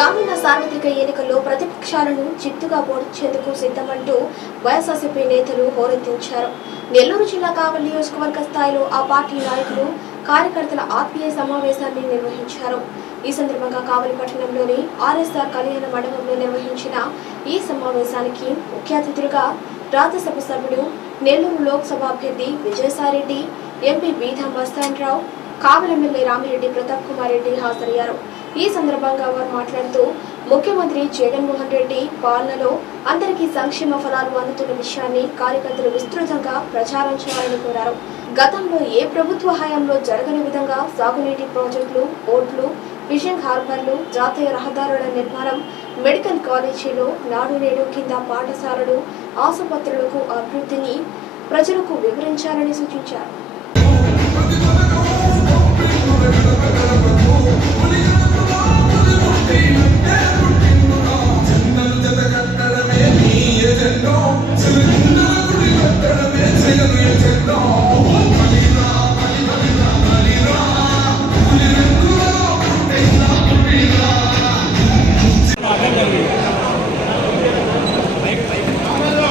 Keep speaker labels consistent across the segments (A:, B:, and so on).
A: రానున్న సార్వత్రిక ఎన్నికల్లో ప్రతిపక్షాలను చిత్తుగా పోడ్చేందుకు సిద్ధమంటూ వైఎస్ఆర్సీపీ నేతలు హోరెత్తించారు. నెల్లూరు జిల్లా కావలి నియోజకవర్గ స్థాయిలో ఆ పార్టీ నాయకులు కార్యకర్తల ఆత్మీయ సమావేశాన్ని నిర్వహించారు. ఈ సందర్భంగా కావలి పట్టణంలోని ఆర్ఎస్ఆర్ కళ్యాణ మండపంలో నిర్వహించిన ఈ సమావేశానికి ముఖ్య అతిథులుగా రాజ్యసభ సభ్యుడు నెల్లూరు లోక్సభ అభ్యర్థి విజయసాయిరెడ్డి ఎంపీ బీధా మస్తాన్రావు కావలి ఎమ్మెల్యే రామిరెడ్డి ప్రతాప్ కుమార్ రెడ్డి హాజరయ్యారు. ఈ సందర్భంగా వారు మాట్లాడుతూ ముఖ్యమంత్రి జగన్మోహన్ రెడ్డి పాలనలో అందరికీ సంక్షేమ ఫలాలు అందుతున్న విషయాన్ని కార్యకర్తలు విస్తృతంగా ప్రచారం చేయాలని కోరారు. గతంలో ఏ ప్రభుత్వ హయాంలో జరగని విధంగా సాగునీటి ప్రాజెక్టులు ఓట్లు ఫిషింగ్ హార్బర్లు జాతీయ రహదారుల నిర్మాణం మెడికల్ కాలేజీలు నాడు నేడు కింద పాఠశాలలు ఆసుపత్రులకు అభివృద్ధిని ప్రజలకు వివరించాలని సూచించారు.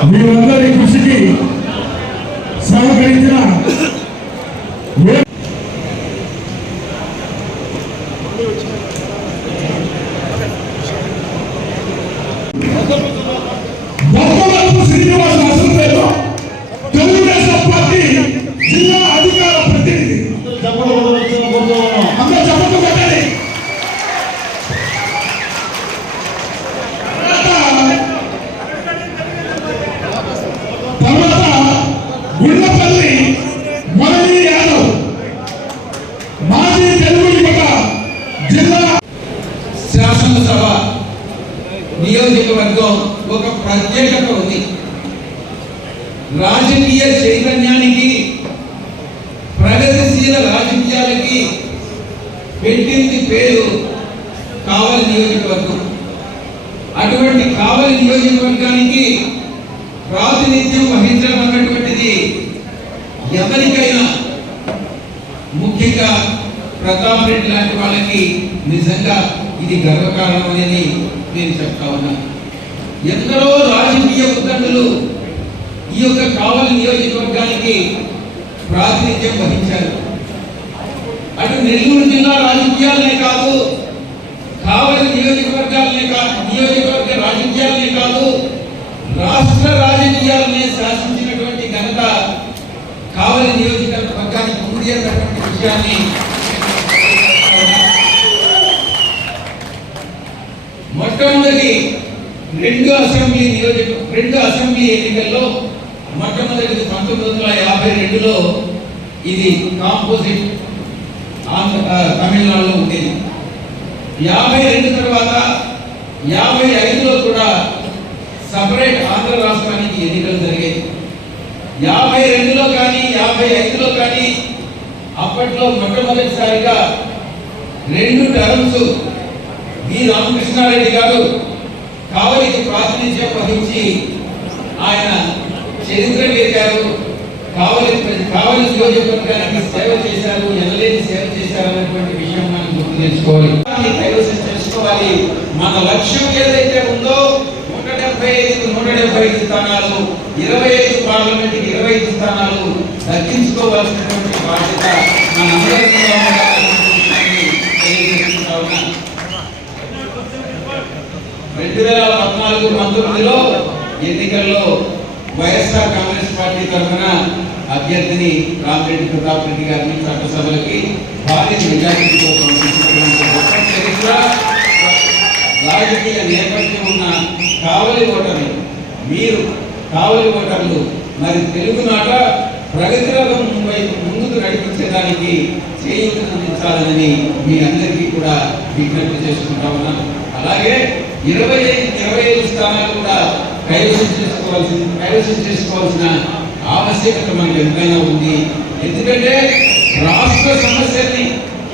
B: మీరందరి కృషికి సహకరించిన ఏ- బొమ్మలకు శ్రీనివాస అసలు తెలుగుదేశం పార్టీ జిల్లా అధికార ప్రతినిధి అందరూ చెప్పలు పెట్టండి తర్వాత గుండపల్లి మురళీ యాదవ్ మాజీ తెలుగు యువత జిల్లా
C: శాసనసభ నియోజకవర్గం ఒక ప్రత్యేకత ఉంది రాజకీయ చైతన్యానికి ప్రగతిశీల రాజకీయాలకి పెట్టింది పేరు కావలి నియోజకవర్గం అటువంటి కావలి నియోజకవర్గానికి ప్రాతినిధ్యం వహించడం అన్నటువంటిది ఎవరికైనా ముఖ్యంగా ప్రతాప్ రెడ్డి లాంటి వాళ్ళకి నిజంగా ఇది గర్వకారణం అని నేను చెప్తా ఉన్నాను ఎందరో రాజకీయ ఉద్దండులు ఈ యొక్క కావలి నియోజకవర్గానికి ప్రాతినిధ్యం వహించారు. అటు నెల్లూరు జిల్లా రాజకీయాలనే కాదు కావలి నియోజకవర్గాలనే కాదు నియోజకవర్గ రాజకీయాలనే కాదు రాష్ట్ర రాజకీయాలనే శాసించినటువంటి ఘనత కావలి నియోజకవర్గానికి ఉంది అన్నటువంటి విషయాన్ని మొట్టమొదటి రెండు అసెంబ్లీ నియోజక రెండు అసెంబ్లీ ఎన్నికల్లో మొట్టమొదటిది పంతొమ్మిది వందల యాభై రెండులో ఇది కాంపోజిట్ ఆంధ్ర తమిళనాడులో ఉండేది. యాభై రెండు తర్వాత యాభై ఐదులో కూడా సపరేట్ ఆంధ్ర రాష్ట్రానికి ఎన్నికలు జరిగాయి. యాభై రెండులో కానీ యాభై ఐదులో కానీ అప్పట్లో మొట్టమొదటిసారిగా రెండు టర్మ్స్ ఈ రామకృష్ణారెడ్డి గారు కావలికి ప్రాతినిధ్యం వహించి ఆయన చరిత్ర వేశారు. కావలి కావలి నియోజకవర్గానికి సేవ చేశారు ఎనలేని సేవ చేశారు అనేటువంటి విషయం మనం గుర్తు తెచ్చుకోవాలి. దాన్ని మన లక్ష్యం ఏదైతే ఉందో నూట డెబ్బై ఐదు నూట డెబ్బై ఐదు స్థానాలు ఇరవై ఐదు పార్లమెంట్కి ఇరవై ఐదు స్థానాలు దక్కించుకోవాల్సినటువంటి బాధ్యత మనందరికీ ఉన్నదన్నటువంటి విషయాన్ని తెలియజేసుకుంటా ఉన్నాను. రెండు వేల పద్నాలుగు పంతొమ్మిదిలో ఎన్నికల్లో వైఎస్ఆర్ కాంగ్రెస్ పార్టీ తరఫున అభ్యర్థిని రామరెడ్డి ప్రతాప్ రెడ్డి గారిని చట్టసభలకి భారీ మెజారిటీతో పంపించినటువంటి చరిత్ర రాజకీయ నేపథ్యం ఉన్న కావలి ఓటర్లు మీరు కావలి ఓటర్లు మరి తెలుగునాట నాట ప్రగతిలో వైపు ముందుకు నడిపించడానికి చేయూతను అందించాలని మీ అందరికీ కూడా విజ్ఞప్తి చేసుకుంటా ఉన్నాను. అలాగే ఇరవై ఐదు ఇరవై ఐదు స్థానాలు కూడా కైవసం చేసుకోవాల్సిన కైవసం చేసుకోవాల్సిన ఆవశ్యకత మనకు ఎంతైనా ఉంది. ఎందుకంటే రాష్ట్ర సమస్యల్ని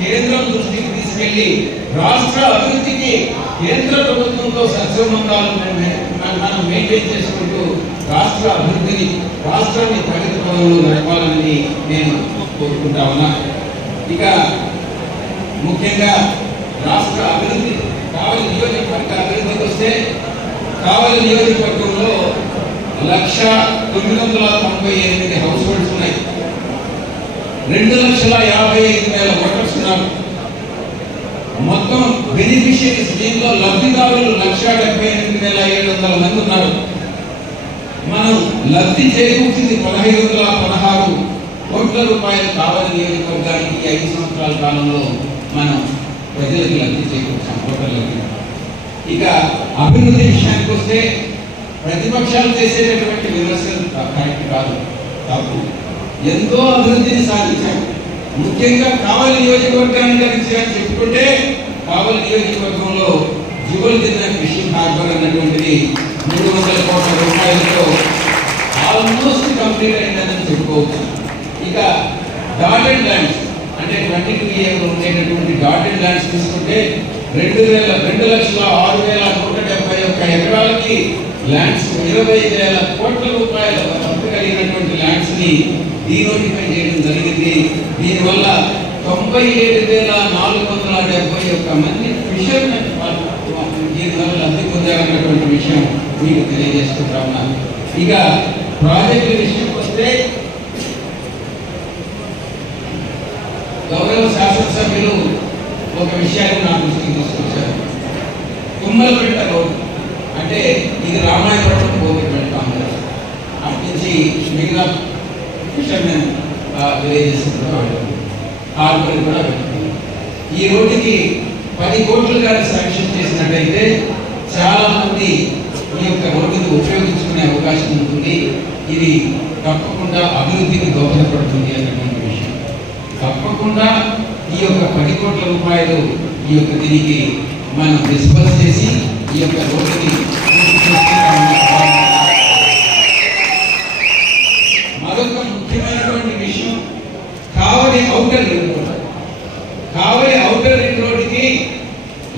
C: కేంద్రం దృష్టికి తీసుకెళ్ళి రాష్ట్ర అభివృద్ధికి కేంద్ర ప్రభుత్వంతో సత్సంబంధాలు మనం- మనం మెయింటైన్ చేసుకుంటూ రాష్ట్ర అభివృద్ధిని రాష్ట్రాన్ని ప్రగతి పదంలో నడపాలని నేను కోరుకుంటా ఉన్నా. ఇక ముఖ్యంగా రాష్ట్ర అభివృద్ధి కావలి నియోజకవర్గ అభివృద్ధికి వస్తే కావలి నియోజకవర్గంలో లక్ష తొమ్మిది వందల తొంభై ఎనిమిది హౌస్ హోల్డ్స్ ఉన్నాయి. రెండు లక్షల యాభై ఐదు వేల ఓటర్స్ ఉన్నారు. మొత్తం బెనిఫిషియరీస్ దీనిలో లబ్ధిదారులు లక్ష డెబ్బై ఎనిమిది వేల ఏడు వందల మంది ఉన్నారు. మనం లబ్ధి చేకూర్చింది పదహైదు వందల పదహారు కోట్ల రూపాయలు కావాలి నియోజకవర్గానికి ఐదు సంవత్సరాల కాలంలో మనం ప్రజలకు లబ్ధి చేకూర్చాం ఓటర్లకి ఇక అభివృద్ధి విషయానికి వస్తే ప్రతిపక్షాలు చేసేటటువంటి విమర్శలు కరెక్ట్ కాదు. తప్పు ఎంతో అభివృద్ధిని సాధించాం ముఖ్యంగా కావలి నియోజకవర్గాన్ని గురించి చెప్పుకుంటే కావలి నియోజకవర్గంలో జువల్ కింద ఫిషింగ్ హార్బర్ అన్నటువంటిది మూడు వందల కోట్ల రూపాయలతో ఆల్మోస్ట్ కంప్లీట్ అయిందని చెప్పుకోవచ్చు. ఇక డాటెడ్ ల్యాండ్స్ అంటే ట్వంటీ టూ ఇయర్ ఉండేటటువంటి గార్డెన్ ల్యాండ్స్ తీసుకుంటే రెండు వేల రెండు లక్షల ఆరు వేల నూట డెబ్బై ఒక్క ఎకరాలకి ల్యాండ్స్ ఇరవై వేల కోట్ల రూపాయల ఖర్చు కలిగినటువంటి ల్యాండ్స్ని డీనోటిఫై చేయడం జరిగింది. దీనివల్ల తొంభై ఏడు వేల నాలుగు వందల డెబ్బై ఒక్క మంది ఫిషర్మెన్ దీనివల్ల లబ్ధి పొందారన్నటువంటి విషయం మీకు తెలియజేసుకుంటా ఉన్నాను. ఇక ప్రాజెక్టు విషయం వస్తే గౌరవ శాసనసభ్యులు ఒక విషయాన్ని నా దృష్టికి తీసుకొచ్చారు. తుమ్మలపేట రోడ్. అంటే ఇది రామాయపట్నం పోగేపేట కాంగ్రెస్. అటు నుంచి మిగతా ఫిషర్మెన్ విలేజెస్ ఆరుగురు కూడా ఈ రోడ్డుకి పది కోట్లు కానీ శాంక్షన్ చేసినట్టయితే చాలామంది ఈ యొక్క రోడ్డుని ఉపయోగించుకునే అవకాశం ఉంటుంది. ఇది తప్పకుండా అభివృద్ధికి దోహదపడుతుంది అన్నటువంటి తప్పకుండా ఈ యొక్క పది కోట్ల రూపాయలు ఈ యొక్క దీనికి మనం డిస్పర్స్ చేసి ఈ యొక్క రోడ్డుని మరొక ముఖ్యమైనటువంటి విషయం Kavali outer ring road Kavali outer ring రోడ్కి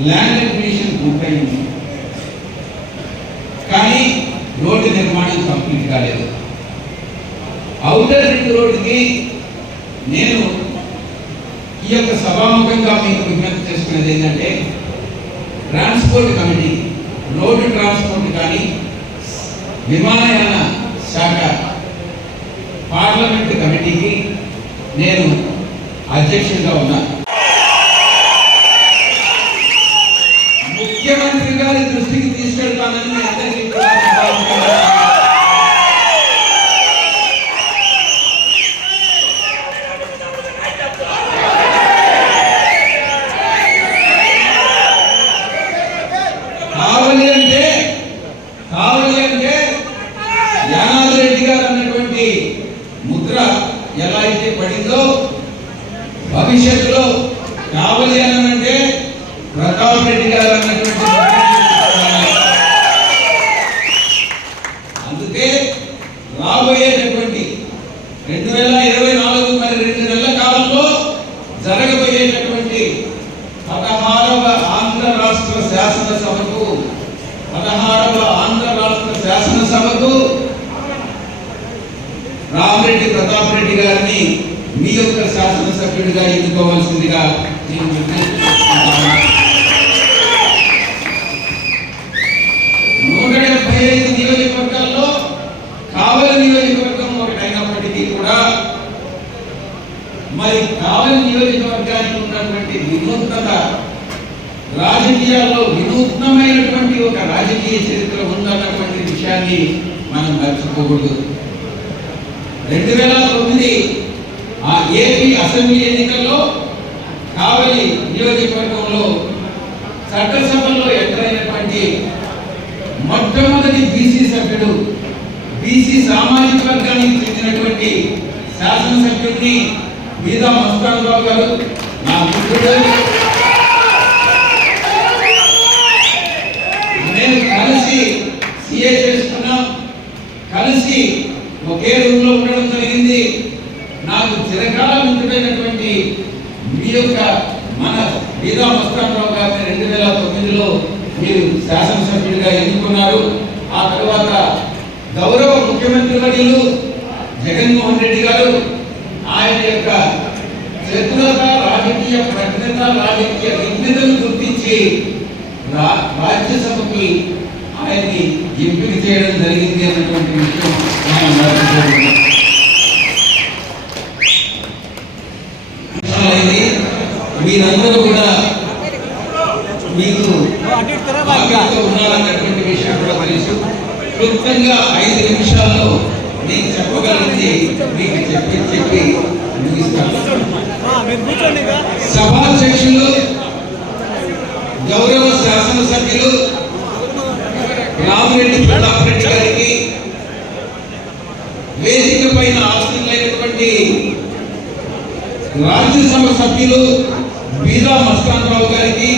C: ల్యాండ్ అక్విజిషన్ పూర్తయింది కానీ రోడ్డు నిర్మాణం కంప్లీట్ కాలేదు అవుటర్ రింగ్ రోడ్డుకి నేను ఈ యొక్క సభాముఖంగా మీకు విజ్ఞప్తి చేసుకునేది ఏంటంటే ట్రాన్స్పోర్ట్ కమిటీ రోడ్డు ట్రాన్స్పోర్ట్ కానీ విమానయాన శాఖ పార్లమెంట్ కమిటీకి నేను అధ్యక్షుడిగా ఉన్నాను ముఖ్యమంత్రి గారి దృష్టికి తీసుకెళ్తానని మీ అందరికీ కూడా సభాముఖంగా కావలి అంటే కావలి అంటే యానాది రెడ్డి గారు అన్నటువంటి ముద్ర ఎలా అయితే పడిందో భవిష్యత్తులో కావలి అని అంటే ప్రతాప్ రెడ్డి గారు అన్నటువంటి ముద్ర పడాలి. అందుకే రాబోయేటటువంటి రెండు వేల ఇరవై నాలుగు మరి రెండు నెలల కాలంలో జరగబోయేటటువంటి పదహారవ ఆంధ్ర రాష్ట్ర శాసనసభకు పదహారవ ఆంధ్ర రాష్ట్ర శాసనసభకు రామరెడ్డి ప్రతాప్ రెడ్డి గారిని మీ యొక్క శాసనసభ్యుడిగా ఎన్నుకోవాల్సిందిగా నేను విజ్ఞప్తి చేస్తున్నాను. నూట డెబ్బై ఐదు నియోజకవర్గాల్లో కావలి నియోజకవర్గం ఒకటైనప్పటికీ కూడా మరి కావలి నియోజకవర్గానికి ఉన్నటువంటి వినూత్నత రాజకీయాల్లో వినూత్నమైనటువంటి ఒక రాజకీయ చరిత్ర ఉందన్నటువంటి విషయాన్ని మనం మర్చిపోకూడదు. రెండు వేల తొమ్మిది ఆ ఏపీ అసెంబ్లీ ఎన్నికల్లో కావలి నియోజకవర్గంలో చట్టసభలో ఎంటరైనటువంటి మొట్టమొదటి బీసీ సభ్యుడు బీసీ సామాజిక వర్గానికి చెందినటువంటి శాసనసభ్యుడిని మీద మస్తాన్ బాబు గారు నా మిత్రుడు నేను కలిసి సిఏ చేసుకున్నాం కలిసి ఒకే రూమ్లో ఉండడం జరిగింది నాకు చిరకాల మిత్రుడైనటువంటి మీ యొక్క మన మీదా మస్తాన్ రావు గారిని రెండు వేల తొమ్మిదిలో మీరు శాసనసభ్యుడిగా ఎన్నుకున్నారు ఆ తర్వాత గౌరవ ముఖ్యమంత్రి వర్యులు జగన్మోహన్ రెడ్డి గారు ఆయన యొక్క చతురత రాజకీయ ప్రజ్ఞత రాజకీయ విజ్ఞతను గుర్తించి రా- రాజ్యసభకి ఆయన్ని ఎంపిక చేయడం జరిగింది అన్నటువంటి విషయం మనం మర్చిపోకూడదు. అయింది. మీరందరూ కూడా మీకు ఉన్నారన్నటువంటి విషయం కూడా తెలుసు క్లుప్తంగా ఐదు నిమిషాల్లో మీకు చెప్పగలిగింది మీకు చెప్పి చెప్పి ముగిస్తాను
D: ఇక.
C: సభాధ్యక్షులు గౌరవ శాసనసభ్యులు రామిరెడ్డి ప్రతాప్ రెడ్డి గారికి వేదిక పైన ఆస్తులైనటువంటి రాజ్యసభ సభ్యులు పీదా మస్తాన్ రావు గారికి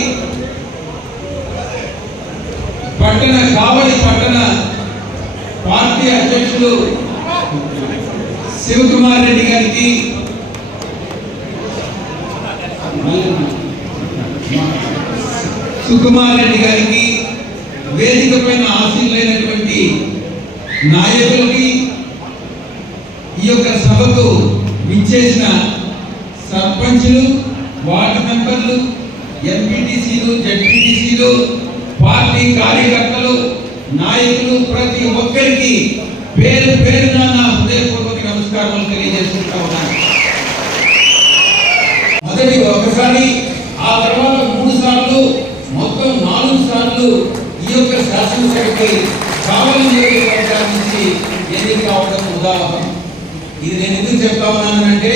C: పట్టణ కావలి పట్టణ పార్టీ అధ్యక్షులు శివకుమార్ రెడ్డి గారికి సుకుమార్ రెడ్డి గారికి వేదిక పైన ఆశీలైనటువంటి నాయకులకి ఈ యొక్క సభకు విచ్చేసిన సర్పంచులు వార్డు మెంబర్లు ఎంపీటీసీలు జడ్పీటీసీలు పార్టీ కార్యకర్తలు నాయకులు ప్రతి ఒక్కరికి పేరు పేరున నా హృదయపూర్వక నమస్కారాలు తెలియజేసుకుంటా ఉన్నాను. మొదటి ఒకసారి ఆ తర్వాత మూడు సార్లు మొత్తం నాలుగు సార్లు ఈ యొక్క శాసనసభకి కావలి నియోజకవర్గాల నుంచి ఎన్నిక కావడం ఉదాహరణ. ఇది నేను ఎందుకు చెప్తా ఉన్నానంటే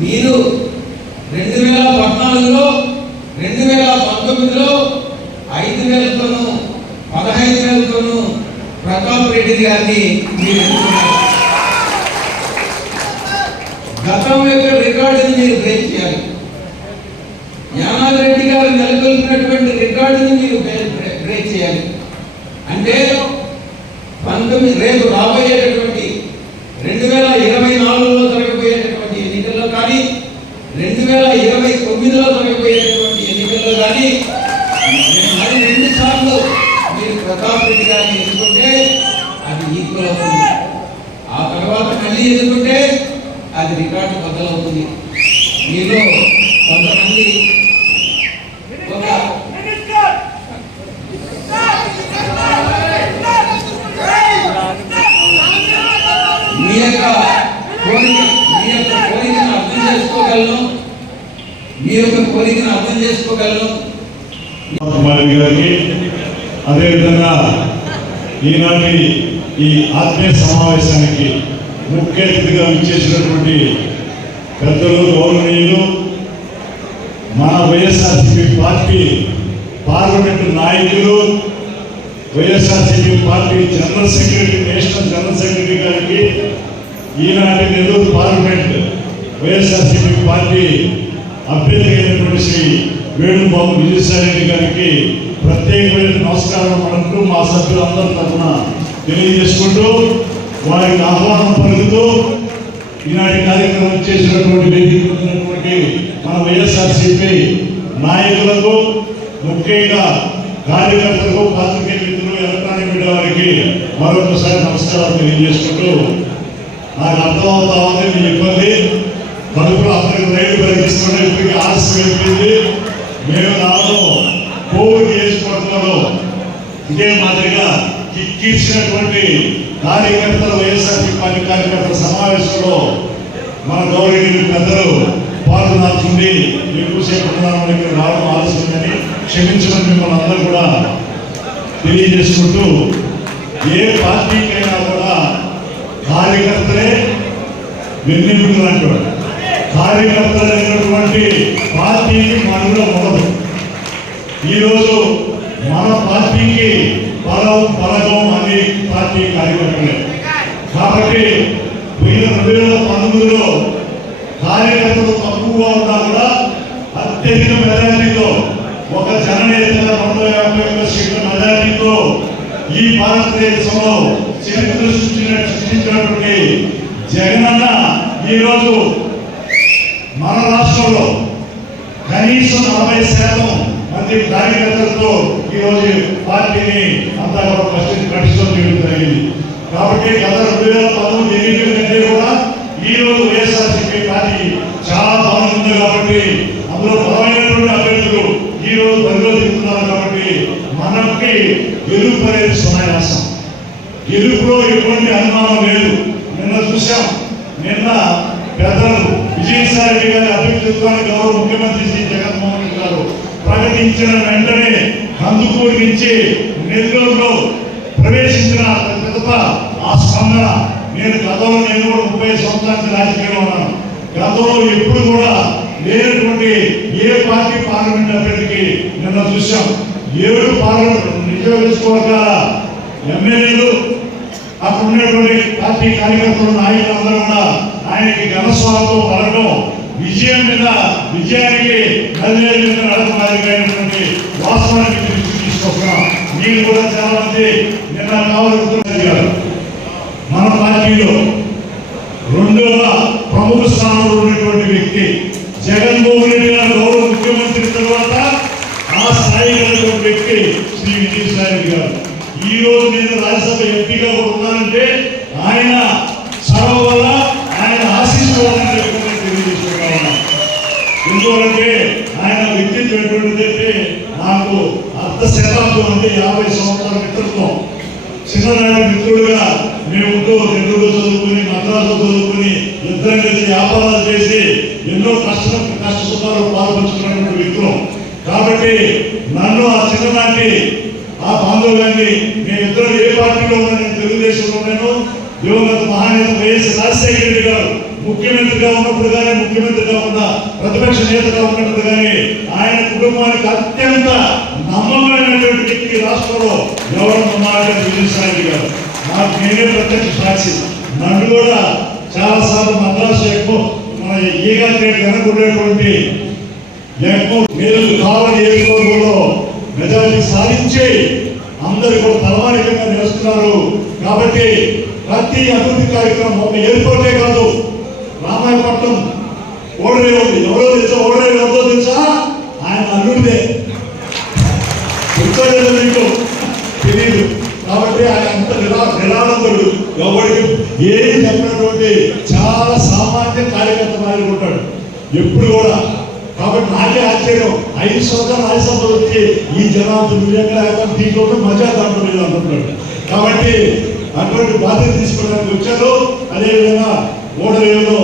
C: మీరు రెండు వేల పద్నాలుగులో రెండు వేల పంతొమ్మిదిలో ఐదు వేలతోనూ పదహైదు వేలతోనూ ప్రతాప్ రెడ్డి గారిని మీరు గతం యొక్క రికార్డుని మీరు బ్రేక్ చేయాలి. యానాది రెడ్డి గారు నెలకొల్పినటువంటి రికార్డుని మీరు బ్రేక్ చేయాలి. అంటే పంతొమ్మిది రేపు రాబోయే రెండు వేల ఇరవై నాలుగులో జరగబోయేటటువంటి ఎన్నికల్లో కానీ రెండు వేల ఇరవై తొమ్మిదిలో జరగబోయేటటువంటి ఎన్నికల్లో కానీ మరి రెండు సార్లు మీరు ప్రతాప్ రెడ్డి గారిని ఎన్నుకుంటే అది ఈక్వల్ అవుతుంది ఆ తర్వాత మళ్ళీ ఎన్నుకుంటే అది రికార్డు బద్దలవుతుంది. మీలో కొంతమంది ఒక మీ యొక్క కోరిక మీ యొక్క కోరికను అర్థం చేసుకోగలను. మీ యొక్క కోరికను అర్థం చేసుకోగలను.
E: కుమారి గారికి అదేవిధంగా ఈనాటి ఈ ఆత్మీయ సమావేశానికి ముఖ్య అతిథిగా విచ్చేసినటువంటి పెద్దలు గౌరవనీయులు మన వైఎస్ఆర్సీపీ పార్టీ పార్లమెంటు నాయకులు YSRCP party general secretary national general secretary గారికి ఈనాటి నెల్లూరు పార్లమెంట్ వైఎస్ఆర్సీపీ పార్టీ అభ్యర్థి అయినటువంటి శ్రీ వేణుబాబు విజయసాయి గారికి ప్రత్యేకమైన నమస్కారం అంటూ మా సభ్యులందరి తరఫున తెలియజేసుకుంటూ వారికి ఆహ్వానం పలుకుతూ ఈనాటి కార్యక్రమం చేసినటువంటి వేదికటువంటి మన వైఎస్ఆర్సీపీ నాయకులకు ముఖ్యంగా కార్యకర్తలకు పాత్రికేయ మిత్రులు ఎలక్ట్రానిక్ మీడియా వారికి మరొకసారి నమస్కారాలు తెలియజేసుకుంటూ నాకు అర్థమవుతా ఉంది మీ ఇబ్బంది. కడుపులో అందరికి రైలు కలిగిస్తుంటే ఇప్పటికీ ఆలస్యం అయిపోయింది. మేము నాలో కోవిడ్ చేసుకోవడంలో ఇదే మాదిరిగా కిక్కిచ్చినటువంటి కార్యకర్తల వైఎస్ఆర్సీ పార్టీ కార్యకర్తల సమావేశంలో మన గౌరవనీయులు పెద్దలు పాల్గొనాల్సింది ఎక్కువసేపు ఉన్నామని ఇక్కడ రావడం ఆలస్యమని క్షమించమని మిమ్మల్ని అందరూ కూడా తెలియజేసుకుంటూ ఏ పార్టీకైనా కూడా కార్యకర్తలే వెన్నెముక లాంటి వాడు. కార్యకర్తలైనటువంటి పార్టీకి మనలో ఉండదు ఈరోజు మన పార్టీకి బలం బలగం అనే పార్టీ కార్యకర్తలే. కాబట్టి పోయిన రెండు వేల పంతొమ్మిదిలో కార్యకర్తలు తక్కువగా ఉన్నా కూడా అత్యధిక మెజారిటీతో ఒక జననేతగా రెండు వేల యాభై ఒక్క సీట్ల మెజారిటీతో ఈ భారతదేశంలో చరిత్ర సృష్టించిన సృష్టించినటువంటి జగనన్న ఈరోజు మన రాష్ట్రంలో కనీసం నలభై శాతం మంది కార్యకర్తలతో ఈరోజు పార్టీని అంతా కూడా ప్రశ్న పటిష్టం చేయడం జరిగింది కాబట్టి గత రెండు వేల పంతొమ్మిది ఎన్నికల కంటే కూడా ఈ రోజు వైఎస్ఆర్సీపీ పార్టీ చాలా బాగుంది కాబట్టి అందులో బలమైనటువంటి అభ్యర్థులు ఈ రోజు బరిలో దిగుతున్నారు కాబట్టి మనకి గెలుపు అనేది సునాయాసం గెలుపులో ఎటువంటి అనుమానం లేదు. నిన్న చూసాం నిన్న పెద్దలు విజయసాయి రెడ్డి గారి అభ్యర్థిత్వాన్ని గౌరవ ముఖ్యమంత్రి శ్రీ జగన్మోహన్ రెడ్డి గారు ప్రకటించిన వెంటనే కందుకూరు నుంచి నెల్లూరులో ప్రవేశించిన పెద్ద ఆ స్పందన నేను గతంలో నేను కూడా ముప్పై సంవత్సరాల రాజకీయంలో ఉన్నాను. గతంలో ఎప్పుడు కూడా లేనటువంటి ఏ పార్టీ పార్లమెంట్ అభ్యర్థికి నిన్న చూసాం ఏడు పార్లమెంట్ నియోజకవర్గాల ఎమ్మెల్యేలు అక్కడ ఉన్నటువంటి పార్టీ కార్యకర్తలు నాయకులందరూ కూడా ఆయనకి ఘనస్వాలతో పడటం విజయం మీద విజయానికి కల్లేరు మీద నడపడానికి వాస్తవానికి తీసుకొస్తున్నాం మీరు కూడా చాలా మంది నిన్న కావాలి మన పార్టీలో రెండవ ప్రముఖ స్థానంలో ఉన్నటువంటి వ్యక్తి జగన్మోహన్ రెడ్డి గారు గౌరవ ముఖ్యమంత్రి తర్వాత ఆ స్థాయి కలిగిన వ్యక్తి శ్రీ విజయసాయి గారు. ఈ రోజు నేను రాజ్యసభ ఎంపీగా ఉన్నానంటే ఆయన ఎందుకంటే ఆయన వ్యక్తిత్వం ఎటువంటిదంటే నాకు అర్ధ శతాబ్దం అంటే యాభై సంవత్సరాల మిత్రత్వం. చిన్ననాటి మిత్రుడుగా మేము ఉంటూ తెలుగులో చదువుకుని మద్రాసు చదువుకుని ఇద్దరం చేసి వ్యాపారాలు చేసి ఎన్నో కష్ట కష్ట సుఖాలు పాల్పంచుకున్నటువంటి వ్యక్తులు. కాబట్టి నన్ను ఆ చిన్ననాటి ఆ బాంధవ్యాన్ని మేమిద్దరం ఏ పార్టీలో ఉన్నా నేను తెలుగుదేశంలో ఉన్నాను. దివంగత మహానేత వైఎస్ రాజశేఖర రెడ్డి గారు ముఖ్యమంత్రిగా ఉన్నప్పుడు కానీ ముఖ్యమంత్రిగా ఉన్న ప్రతిపక్ష నేతగా ఉన్నప్పుడు కానీ ఆయన కుటుంబానికి అత్యంత నమ్మకమైనటువంటి వ్యక్తి రాష్ట్రంలో ఎవరన్నా నమ్మాలంటే విజయసాయి గారు. నాకు నేనే ప్రత్యక్ష సాక్షి. నన్ను కూడా చాలా సార్లు మద్రాసు ఎక్కువ మన ఈగా వెనక ఎక్కువ మీరు కావాలి నియోజకవర్గంలో మెజారిటీ సాధించి అందరూ కూడా తలమానికంగా నిలుస్తున్నారు. కాబట్టి ప్రతి అభివృద్ధి కార్యక్రమం ఒక ఏర్పాటే కాదు. రామాయపట్నం ఓడరే ఉంది. ఎవరో తెలుసా? ఓడరే ఎవరో తెలుసా? ఆయన అల్లుడిదే. తెలుసో మీకు తెలియదు కాబట్టి ఆయన అంత నిరా నిరానందుడు. ఎవరికి ఏం చెప్పినటువంటి చాలా సామాన్య కార్యకర్త మాదిరి ఉంటాడు. ఎప్పుడు కూడా. కాబట్టి నాకే ఆశ్చర్యం. ఐదు సంవత్సరాలు రాజ్యసభ వచ్చి ఈ జనాభా నిజంగా దీంట్లో మజా దాంట్లో లేదు కాబట్టి అటువంటి బాధ్యత తీసుకోవడానికి వచ్చారు. అదేవిధంగా ఓడరేవులో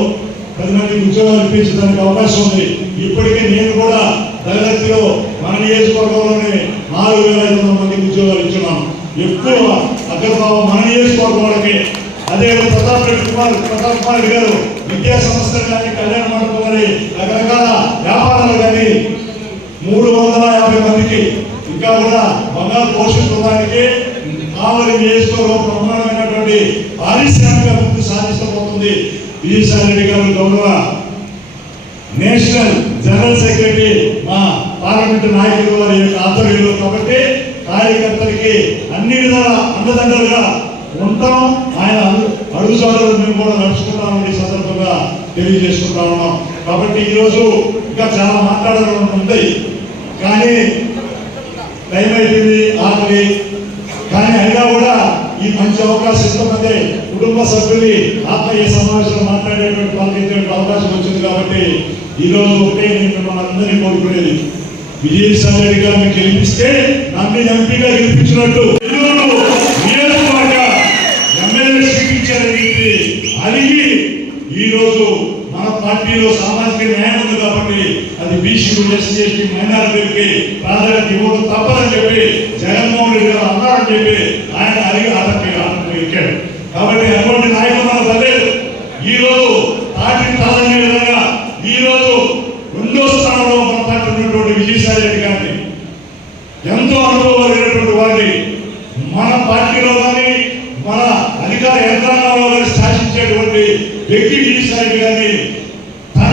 E: పది మందికి ఉద్యోగాలు ఇప్పించడానికి అవకాశం ఉంది. ఇప్పటికే నేను కూడా దళితులో మన నియోజకవర్గంలోనే నాలుగు వేల ఐదు వందల మందికి ఉద్యోగాలు ఇచ్చున్నాను ఎక్కువ అగ్రభావం మన నియోజకవర్గం వాళ్ళకి అదే ప్రతాప్ రెడ్డి కుమార్ ప్రతాప్ కుమార్ రెడ్డి గారు విద్యా సంస్థలు కానీ కళ్యాణ మండపం కానీ రకరకాల వ్యాపారాలు కానీ మూడు వందల యాభై మందికి ఇంకా కూడా బంగారు పోషించడానికి కావలి నియోజకవర్గం ప్రమాణమైనటువంటి పారిశ్రామిక విజయసాయి రెడ్డి గారు గౌరవ నేషనల్ జనరల్ సెక్రటరీ మా పార్లమెంటు నాయకులు వారి యొక్క ఆధ్వర్యంలో కాబట్టి కార్యకర్తలకి అన్ని విధాల అండదండలుగా ఉంటాం. ఆయన అడుగుజాడలు మేము కూడా నడుచుకుంటామని ఈ సందర్భంగా తెలియజేసుకుంటా ఉన్నాం. కాబట్టి ఈరోజు ఇంకా చాలా మాట్లాడాలని ఉంది. కానీ టైం అయిపోయింది ఆకలి కానీ అయినా కూడా ఈ మంచి అవకాశం ఇస్తామంటే కుటుంబ సభ్యుల్ని ఆత్మీయ సమావేశంలో మాట్లాడేటువంటి పాల్గొనేటువంటి అవకాశం వచ్చింది కాబట్టి ఈరోజు ఒకటే నేను మనందరినీ కోరుకునేది. విజయసాయి రెడ్డి గారిని గెలిపిస్తే నన్ను ఎంపీగా గెలిపించినట్టు. అడిగి ఈ మన పార్టీలో సామాజిక న్యాయం ఉంది కాబట్టి అది బీసీలు ఎస్సీ ఎస్టీ మైనారిటీలకి ప్రాధాన్యత ఇవ్వడం తప్పదని చెప్పి జగన్మోహన్ రెడ్డి గారు అన్నారని చెప్పి ఆయన అడిగి ఆటంకి ఆటంకి ఎక్కాడు కాబట్టి అటువంటి నాయకులు మనకు పర్లేదు ఈ రోజు పార్టీని ప్రాధాన్య విధంగా ఈ రోజు రెండో స్థానంలో మన పార్టీ ఉన్నటువంటి విజయసాయి రెడ్డి గారిని ఎంతో అనుభవం లేనటువంటి వారిని మన పార్టీలో కానీ మన అధికార యంత్రాంగంలో కానీ శాసించేటువంటి వ్యక్తి విజయసాయి గారిని తన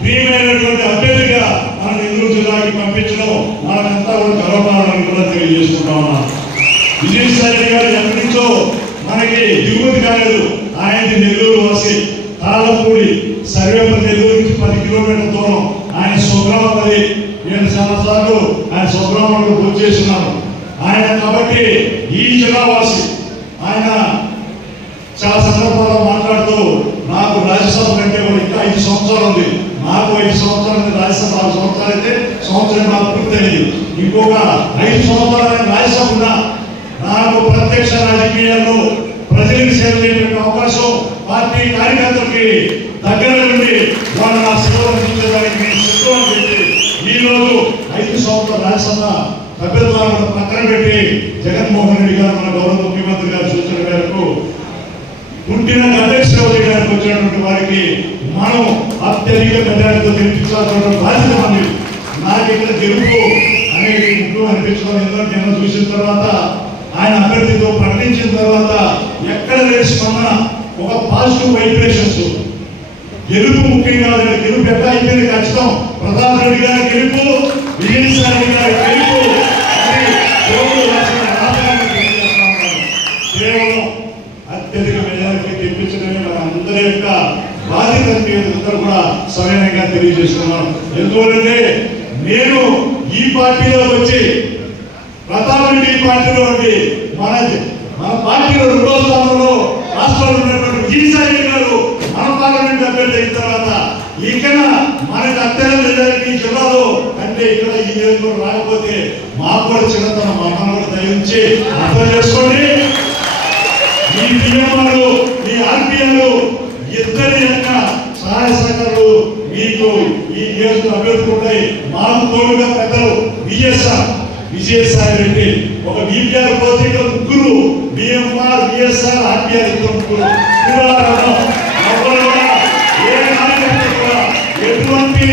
E: ప్రియమైనటువంటి అభ్యర్థిగా మన నెల్లూరు జిల్లాకి పంపించడం మనకంతా కూడా గర్వకారణం కూడా తెలియజేసుకుంటా ఉన్నాం విజయసాయి రెడ్డి గారు ఎక్కడి నుంచో మనకి దిగుమతి కాలేదు. ఆయనకి నెల్లూరు వాసి తాళపూడి సర్వేపల్లి నెల్లూరు నుంచి పది కిలోమీటర్ల దూరం. ఆయన స్వగ్రామం అది నేను చాలా సార్లు ఆయన స్వగ్రామంలో పూజ చేస్తున్నాను. ఆయన కాబట్టి ఈ జిల్లావాసి ఆయన చాలా సందర్భాల్లో మాట్లాడుతూ నాకు రాజ్యసభ కంటే కూడా ఇంకా ఐదు సంవత్సరాలు ఉంది. నాకు ఐదు సంవత్సరాలు రాజ్యసభ ఆరు సంవత్సరాలు అయితే సంవత్సరం నాకు పూర్తయింది. ఇంకొక ఐదు సంవత్సరాలు రాజ్యసభ ఉన్నా. నాకు ప్రత్యక్ష రాజకీయాల్లో చేరలేటువంటి అవకాశం పార్టీ కార్యకర్తలకి దగ్గర నుండి వాళ్ళు నా సేవలు అందించడానికి సిద్ధం అని చెప్పి ఈరోజు ఐదు సంవత్సరాల రాజ్యసభ సభ్యత్వాలను పక్కన పెట్టి జగన్మోహన్ రెడ్డి గారు మన గౌరవ ముఖ్యమంత్రి గారు సూచన మేరకు పుట్టిన గడ్డకి గారికి వచ్చినటువంటి వారికి మనం అత్యధిక మెజారిటీతో గెలిపించాల్సిన బాధ్యత మనది నాకు ఇక్కడ గెలుపు అనేది ముఖ్యం అనిపించడం ఎందుకంటే నేను చూసిన తర్వాత ఆయన అభ్యర్థితో ప్రకటించిన తర్వాత ఎక్కడ లేని స్పందన ఒక పాజిటివ్ వైబ్రేషన్స్. గెలుపు ముఖ్యం కాదు గెలుపు ఎట్లా అయిపోయింది ఖచ్చితం. ప్రతాప్ రెడ్డి గారి గెలుపు విజయసాయి రెడ్డి గారి గెలుపు కేవలం అత్యధిక మెజారిటీ తెప్పించడమే మన అందరి యొక్క బాధ్యత అందరూ కూడా సవినయంగా తెలియజేస్తున్నాను ఎందుకంటే నేను ఈ పార్టీలో వచ్చి ప్రతాప్ రెడ్డి పార్టీలో ఉండి మన మన పార్టీలో రెండో స్థానంలో రాష్ట్రంలో ఉన్నటువంటి విజయసాయి గారు మన పార్లమెంట్ అభ్యర్థి అయిన తర్వాత ఇక్కడ మనకు అత్యంత మెజారిటీ జిల్లాలో అంటే ఇక్కడ ఈ నియోజకవర్గం రాకపోతే మాకు కూడా చిన్నతన మమ్మల్ని కూడా దయించి అర్థం చేసుకోండి. మీ పిఎంఆర్లు మీ ఆర్పీఎల్ ఇద్దరి యొక్క సహాయ సహకారులు మీకు ఈ నియోజకవర్గం అభ్యర్థులు ఉన్నాయి మాకు తోడుగా పెద్దలు విఎస్ఆర్ విజయసాయి రెడ్డి ఒక విపిఆర్ పత్రిక ముగ్గురు బిఎంఆర్ బిఎస్ఆర్ ఆర్పీఆర్ ముగ్గురు ఎటువంటి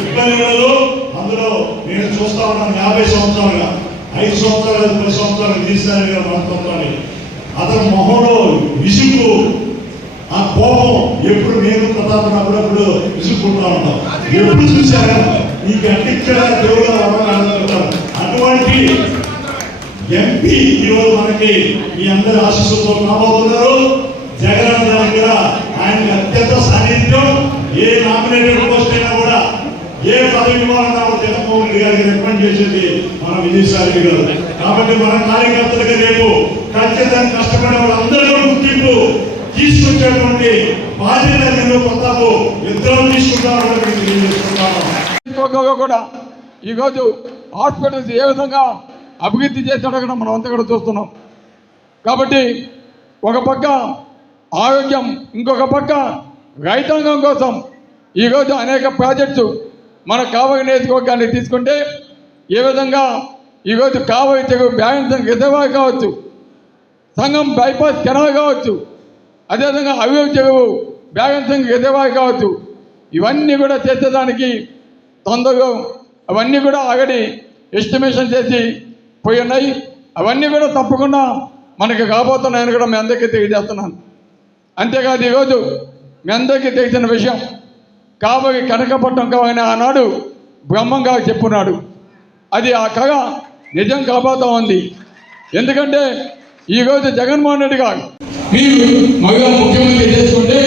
E: ఇబ్బందులలో అందులో నేను చూస్తా ఉన్నాను యాభై సంవత్సరాలుగా ఐదు సంవత్సరాలు పది సంవత్సరాలు విజయసాయి గారు మనతో అతని మొహంలో విసుగు ఆ కోపం ఎప్పుడు నేను ప్రతాప్ అప్పుడప్పుడు విసుక్కుంటా ఉంటాం. ఎప్పుడు చూసారా నీకు అంటించిన దేవుడు అనుకుంటారు అటువంటి ఎంపీ ఈరోజు మనకి మీ అందరి ఆశీస్సులతో రాబోతున్నారు జగన్ దగ్గర కూడా ఆయనకి అత్యంత సాన్నిధ్యం ఏ నామినేటెడ్ పోస్ట్ అయినా కూడా ఏ పదవి ఇవ్వాలన్నా కూడా జగన్మోహన్ రెడ్డి గారికి రికమెండ్ చేసింది మన విజయసాయి గారు. కాబట్టి మన కార్యకర్తలకు రేపు ఖచ్చితంగా కష్టపడే వాళ్ళందరూ గుర్తింపు తీసుకొచ్చేటువంటి బాధ్యత నేను ప్రతాపు ఇద్దరం తీసుకుంటామని తెలియజేస్తున్నాను
F: కూడా ఈరోజు హాస్పిటల్స్ ఏ విధంగా అభివృద్ధి చేశాడో కూడా మనం అంతా కూడా చూస్తున్నాం. కాబట్టి ఒక పక్క ఆరోగ్యం ఇంకొక పక్క రైతాంగం కోసం ఈరోజు అనేక ప్రాజెక్ట్స్ మన కావలి నియోజకవర్గాన్ని తీసుకుంటే ఏ విధంగా ఈరోజు కావలి తెగు బ్యాలెన్స్ రిజర్వాయర్ కావచ్చు సంఘం బైపాస్ కెనాల్ కావచ్చు అదేవిధంగా అభివృద్ధి చెరువు బ్యాలెన్సింగ్ రిజర్వాయర్ కావచ్చు ఇవన్నీ కూడా చేసేదానికి తొందరగా అవన్నీ కూడా ఆగడి ఎస్టిమేషన్ చేసి పోయి ఉన్నాయి అవన్నీ కూడా తప్పకుండా మనకి కాబోతున్నాయని కూడా మీ అందరికీ తెలియజేస్తున్నాను. అంతేకాదు ఈరోజు మీ అందరికీ తెలిసిన విషయం కాబోయి కనకపట్టం కావని ఆనాడు బ్రహ్మంగా చెప్పున్నాడు. అది ఆ కళ నిజం కాబోతా ఉంది. ఎందుకంటే ఈరోజు జగన్మోహన్ రెడ్డి గారు మీరు మగ ముఖ్యమంత్రి చేసుకుంటే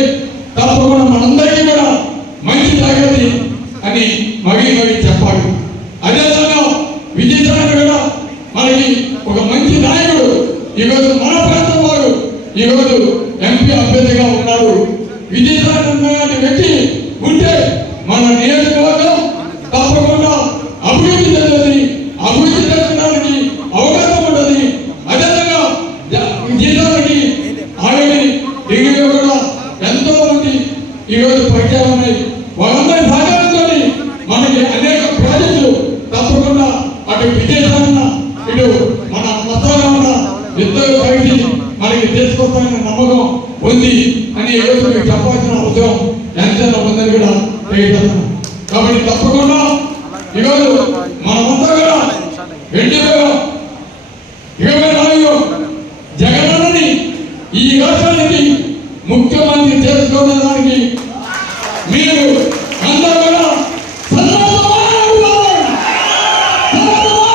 F: తప్పకుండా మనందరికీ కూడా మంచి తరగతి అని మగి మగి చెప్పాలి అదేవిధంగా విజయసాయి కూడా మనకి ఒక మంచి నాయకుడు. ఈరోజు మన ప్రాంతం వారు. ఈరోజు ఎంపీ అభ్యర్థిగా ఉన్నారు. విజయసాయి వ్యక్తి ఉంటే మన నియోజకవర్గం తప్పకుండా అభివృద్ధి చెందుతుంది అభివృద్ధి చెందడానికి అవకాశం ఉంటుంది అదేవిధంగా జ- జిల్లాలకి ఆల్రెడీ డిగ్రీలో కూడా ఎంతో మంది ఈరోజు పరిచయాలు ఉన్నాయి వాళ్ళందరి సహకారంతో మనకి అనేక ప్రాజెక్టులు తప్పకుండా అటు విజయసాన్న ఇటు మన మొత్తంగా ఇద్దరు కలిసి మనకి తీసుకొస్తామన్న నమ్మకం ఉంది అని ఈరోజు మీకు చెప్పాల్సిన అవసరం ఎంతైనా ఉందని కూడా తెలియజేస్తున్నాం కాబట్టి తప్పకుండా ఈరోజు మనమంతా కూడా రెండు వేల ఇరవై నాలుగు జగనన్నని ఈ రాష్ట్రానికి ముఖ్యమంత్రి చేసుకోవడానికి మీరు అందరూ కూడా సన్నద్ధమా ఉండాలి. సన్నద్ధమా?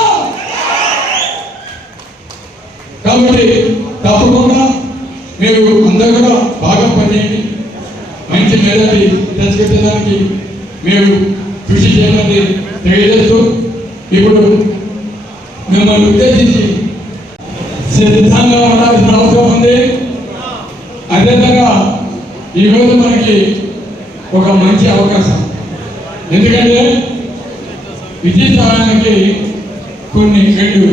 F: కాబట్టి తప్పకుండా మీరు అందరూ కూడా బాగా పనిచేయండి. మంచి మెదటి తెచ్చుకెట్టడానికి మీరు కృషి చేయాలని తెలియజేస్తూ ఇప్పుడు మిమ్మల్ని ఉద్దేశించి సిద్ధంగా ఉండాల్సిన అవసరం ఉంది. అదేవిధంగా ఈరోజు మనకి ఒక మంచి అవకాశం. ఎందుకంటే విద్యుత్ సహాయానికి కొన్ని రెండు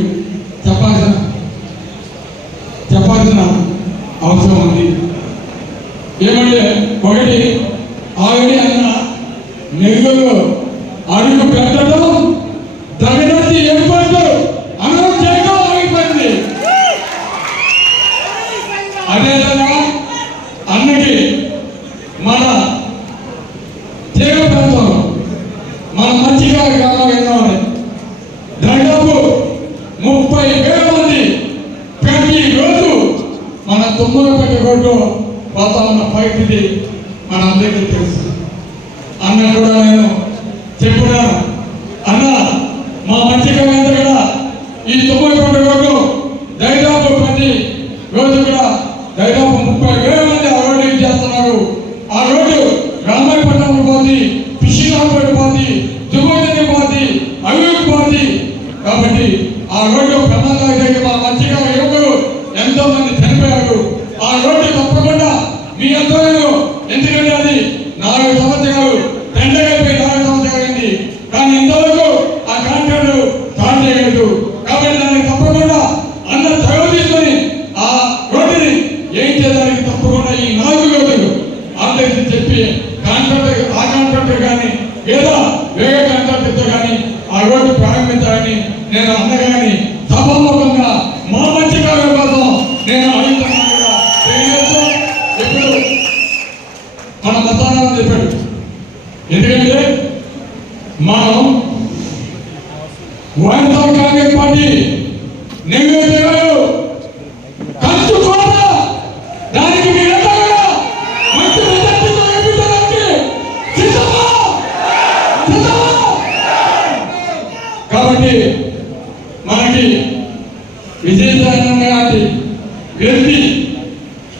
F: అవసరం ఉంది ఏమంటే ఒకటి ఆవిడ అన్న నెల్లూరు అడుగు పెట్టడం తగినట్టు ఏర్పాటు అనౌన్స్ చేయడం ఆగిపోయింది అదేవిధంగా అన్నకి మన తీవ్ర ప్రాంతంలో మన మంచిగా గ్రామం ఎన్నోని దాదాపు ముప్పై వేల మంది ప్రతి రోజు మన తుమ్మలపేట రోడ్డు పోతా ఉన్న